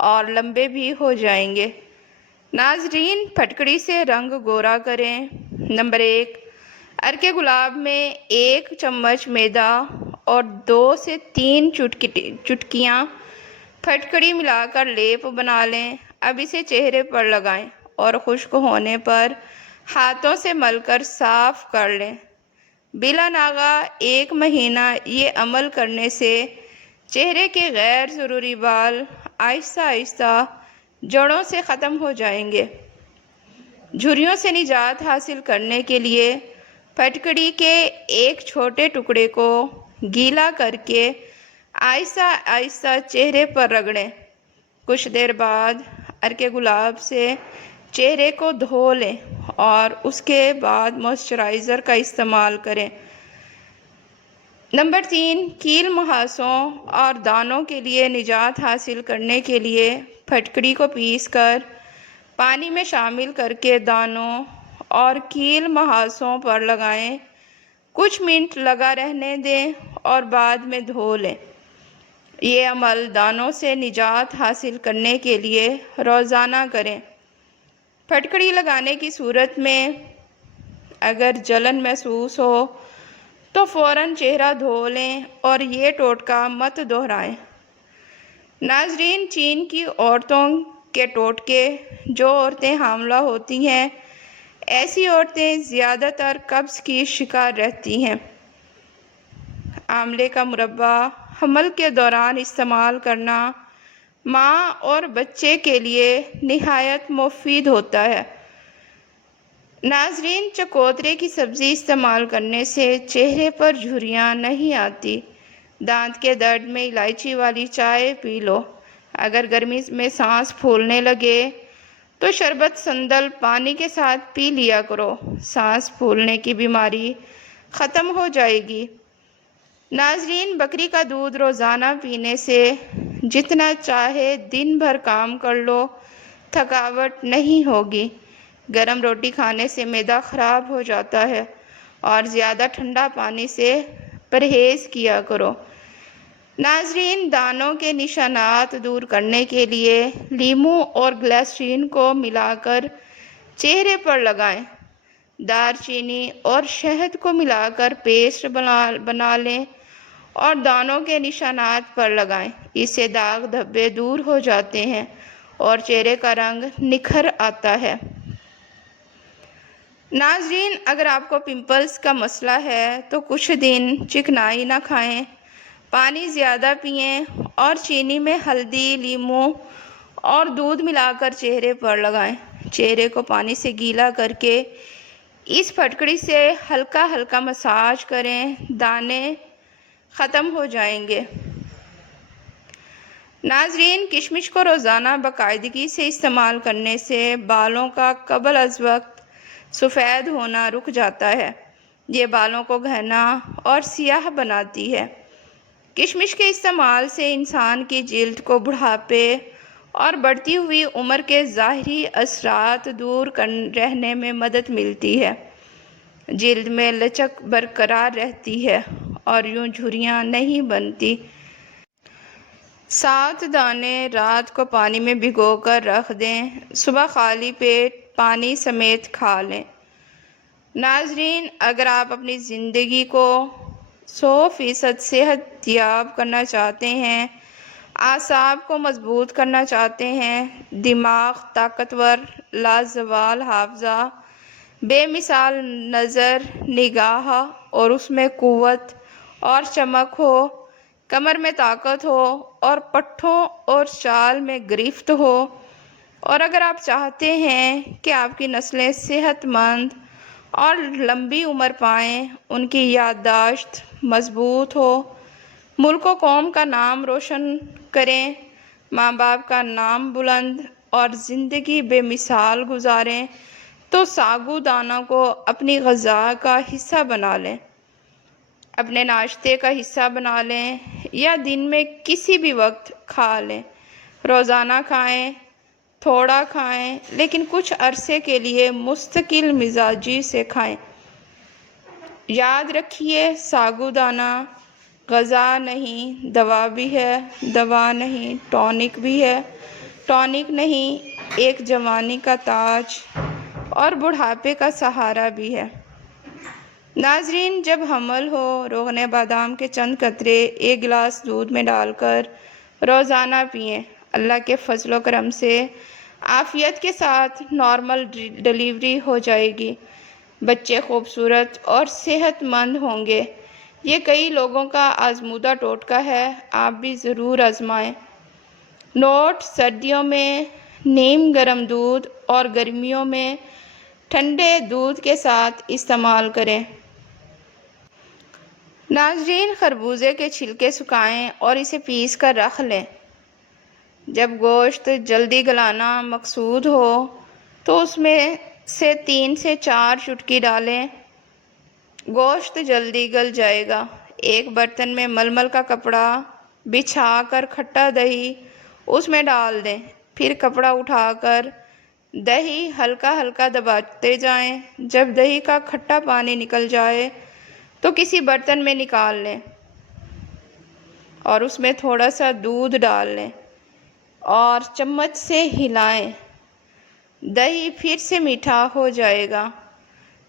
اور لمبے بھی ہو جائیں گے۔ ناظرین، پھٹکڑی سے رنگ گورا کریں۔ نمبر 1، ارکے گلاب میں 1 چمچ میدا اور 2 سے 3 چٹکیاں پھٹکڑی ملا کر لیپ بنا لیں۔ اب اسے چہرے پر لگائیں اور خشک ہونے پر ہاتھوں سے مل کر صاف کر لیں۔ بلا ناغہ 1 مہینہ یہ عمل کرنے سے چہرے کے غیر ضروری بال آہستہ آہستہ جڑوں سے ختم ہو جائیں گے۔ جھریوں سے نجات حاصل کرنے کے لیے پھٹکڑی کے ایک چھوٹے ٹکڑے کو گیلا کر کے آہستہ آہستہ چہرے پر رگڑیں۔ کچھ دیر بعد ارکے گلاب سے چہرے کو دھو لیں اور اس کے بعد موئسچرائزر کا استعمال کریں۔ نمبر 3، کیل مہاسوں اور دانوں کے لیے نجات حاصل کرنے کے لیے پھٹکڑی کو پیس کر پانی میں شامل کر کے دانوں اور کیل مہاسوں پر لگائیں۔ کچھ منٹ لگا رہنے دیں اور بعد میں دھو لیں۔ یہ عمل دانوں سے نجات حاصل کرنے کے لیے روزانہ کریں۔ پھٹکڑی لگانے کی صورت میں اگر جلن محسوس ہو تو فوراً چہرہ دھو لیں اور یہ ٹوٹکا مت دہرائیں۔ ناظرین، چین کی عورتوں کے ٹوٹکے، جو عورتیں حاملہ ہوتی ہیں، ایسی عورتیں زیادہ تر قبض کی شکار رہتی ہیں۔ آملے کا مربع حمل کے دوران استعمال کرنا ماں اور بچے کے لیے نہایت مفید ہوتا ہے۔ ناظرین، چکوترے کی سبزی استعمال کرنے سے چہرے پر جھریاں نہیں آتی۔ دانت کے درد میں الائچی والی چائے پی لو۔ اگر گرمی میں سانس پھولنے لگے تو شربت سندل پانی کے ساتھ پی لیا کرو، سانس پھولنے کی بیماری ختم ہو جائے گی۔ ناظرین، بکری کا دودھ روزانہ پینے سے جتنا چاہے دن بھر کام کر لو، تھکاوٹ نہیں ہوگی۔ گرم روٹی کھانے سے معدہ خراب ہو جاتا ہے اور زیادہ ٹھنڈا پانی سے پرہیز کیا کرو۔ ناظرین، دانوں کے نشانات دور کرنے کے لیے لیموں اور گلیسرین کو ملا کر چہرے پر لگائیں۔ دار چینی اور شہد کو ملا کر پیسٹ بنا لیں اور دانوں کے نشانات پر لگائیں۔ اس سے داغ دھبے دور ہو جاتے ہیں اور چہرے کا رنگ نکھر آتا ہے۔ ناظرین، اگر آپ کو پمپلز کا مسئلہ ہے تو کچھ دن چکنائی نہ کھائیں، پانی زیادہ پئیں اور چینی میں ہلدی، لیموں اور دودھ ملا کر چہرے پر لگائیں۔ چہرے کو پانی سے گیلا کر کے اس پھٹکڑی سے ہلکا ہلکا مساج کریں، دانے ختم ہو جائیں گے۔ ناظرین، کشمش کو روزانہ باقاعدگی سے استعمال کرنے سے بالوں کا قبل از وقت سفید ہونا رک جاتا ہے۔ یہ بالوں کو گھنا اور سیاہ بناتی ہے۔ کشمش کے استعمال سے انسان کی جلد کو بڑھاپے اور بڑھتی ہوئی عمر کے ظاہری اثرات دور رہنے میں مدد ملتی ہے۔ جلد میں لچک برقرار رہتی ہے اور یوں جھریاں نہیں بنتی۔ 7 دانے رات کو پانی میں بھگو کر رکھ دیں، صبح خالی پیٹ پانی سمیت کھا لیں۔ ناظرین، اگر آپ اپنی زندگی کو 100% صحت یاب کرنا چاہتے ہیں، اعصاب کو مضبوط کرنا چاہتے ہیں، دماغ طاقتور، لازوال حافظہ، بے مثال نظر، نگاہ اور اس میں قوت اور چمک ہو، کمر میں طاقت ہو اور پٹھوں اور چال میں گرفت ہو، اور اگر آپ چاہتے ہیں کہ آپ کی نسلیں صحت مند اور لمبی عمر پائیں، ان کی یادداشت مضبوط ہو، ملک و قوم کا نام روشن کریں، ماں باپ کا نام بلند اور زندگی بے مثال گزاریں، تو ساگو دانہ کو اپنی غذا کا حصہ بنا لیں، اپنے ناشتے کا حصہ بنا لیں یا دن میں کسی بھی وقت کھا لیں۔ روزانہ کھائیں، تھوڑا کھائیں، لیکن کچھ عرصے کے لیے مستقل مزاجی سے کھائیں۔ یاد رکھیے، ساگو دانہ غذا نہیں، دوا بھی ہے، دوا نہیں، ٹونک بھی ہے۔ ٹونک نہیں، ایک جوانی کا تاج اور بڑھاپے کا سہارا بھی ہے۔ ناظرین، جب حمل ہو، روغن بادام کے چند قطرے ایک گلاس دودھ میں ڈال کر روزانہ پئیں۔ اللہ کے فضل و کرم سے عافیت کے ساتھ نارمل ڈیلیوری ہو جائے گی، بچے خوبصورت اور صحت مند ہوں گے۔ یہ کئی لوگوں کا آزمودہ ٹوٹکا ہے، آپ بھی ضرور آزمائیں۔ نوٹ: سردیوں میں نیم گرم دودھ اور گرمیوں میں ٹھنڈے دودھ کے ساتھ استعمال کریں۔ ناظرین، خربوزے کے چھلکے سکھائیں اور اسے پیس کر رکھ لیں۔ جب گوشت جلدی گلانا مقصود ہو تو اس میں سے 3 سے 4 چٹکی ڈالیں، گوشت جلدی گل جائے گا۔ ایک برتن میں ململ کا کپڑا بچھا کر کھٹا دہی اس میں ڈال دیں، پھر کپڑا اٹھا کر دہی ہلکا ہلکا دباتے جائیں۔ جب دہی کا کھٹا پانی نکل جائے تو کسی برتن میں نکال لیں اور اس میں تھوڑا سا دودھ ڈال لیں اور چمچ سے ہلائیں، دہی پھر سے میٹھا ہو جائے گا۔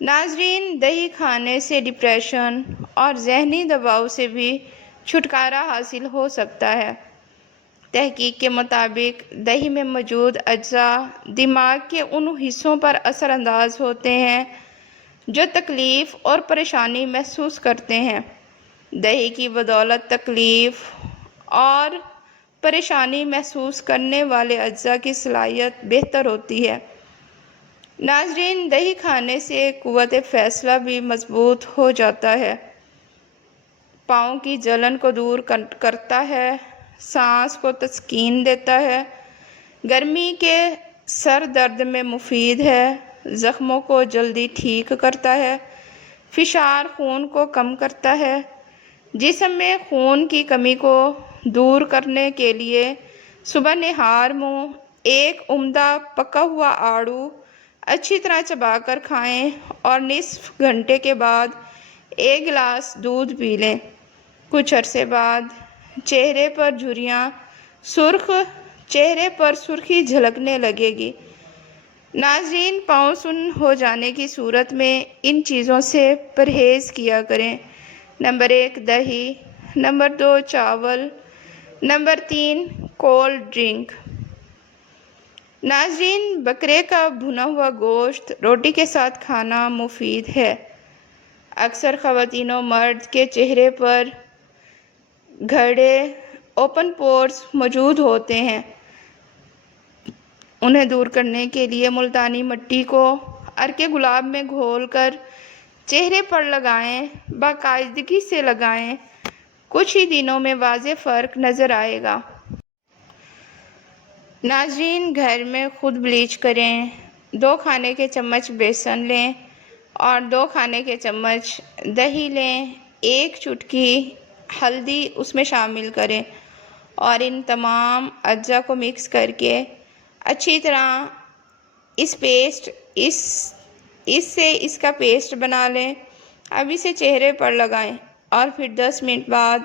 ناظرین، دہی کھانے سے ڈپریشن اور ذہنی دباؤ سے بھی چھٹکارا حاصل ہو سکتا ہے۔ تحقیق کے مطابق دہی میں موجود اجزاء دماغ کے ان حصوں پر اثر انداز ہوتے ہیں جو تکلیف اور پریشانی محسوس کرتے ہیں۔ دہی کی بدولت تکلیف اور پریشانی محسوس کرنے والے اجزاء کی صلاحیت بہتر ہوتی ہے۔ ناظرین، دہی کھانے سے قوت فیصلہ بھی مضبوط ہو جاتا ہے، پاؤں کی جلن کو دور کرتا ہے، سانس کو تسکین دیتا ہے، گرمی کے سر درد میں مفید ہے، زخموں کو جلدی ٹھیک کرتا ہے، فشار خون کو کم کرتا ہے۔ جسم میں خون کی کمی کو دور کرنے کے لیے صبح نہار منہ ایک عمدہ پکا ہوا آڑو اچھی طرح چبا کر کھائیں اور نصف گھنٹے کے بعد ایک گلاس دودھ پی لیں۔ کچھ عرصے بعد چہرے پر جھریاں، چہرے پر سرخی جھلکنے لگے گی۔ ناظرین، پاؤں سن ہو جانے کی صورت میں ان چیزوں سے پرہیز کیا کریں: نمبر 1 دہی، نمبر 2 چاول، نمبر 3 کولڈ ڈرنک۔ ناظرین، بکرے کا بھنا ہوا گوشت روٹی کے ساتھ کھانا مفید ہے۔ اکثر خواتین و مرد کے چہرے پر گھڑے اوپن پورز موجود ہوتے ہیں، انہیں دور کرنے کے لیے ملتانی مٹی کو عرق گلاب میں گھول کر چہرے پر لگائیں، باقاعدگی سے لگائیں، کچھ ہی دنوں میں واضح فرق نظر آئے گا۔ ناظرین، گھر میں خود بلیچ کریں۔ 2 کھانے کے چمچ بیسن لیں اور 2 کھانے کے چمچ دہی لیں، 1 چٹکی ہلدی اس میں شامل کریں اور ان تمام اجزاء کو مکس کر کے اچھی طرح اس کا پیسٹ بنا لیں۔ اب اسے چہرے پر لگائیں اور پھر 10 منٹ بعد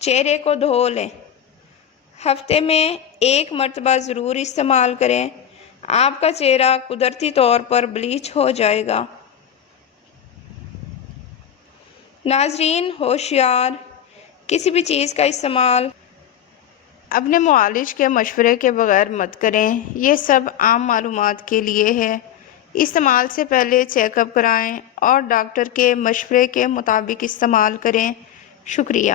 چہرے کو دھو لیں۔ ہفتے میں 1 مرتبہ ضرور استعمال کریں، آپ کا چہرہ قدرتی طور پر بلیچ ہو جائے گا۔ ناظرین، ہوشیار، کسی بھی چیز کا استعمال اپنے معالج کے مشورے کے بغیر مت کریں، یہ سب عام معلومات کے لیے ہے۔ استعمال سے پہلے چیک اپ کرائیں اور ڈاکٹر کے مشورے کے مطابق استعمال کریں۔ شکریہ۔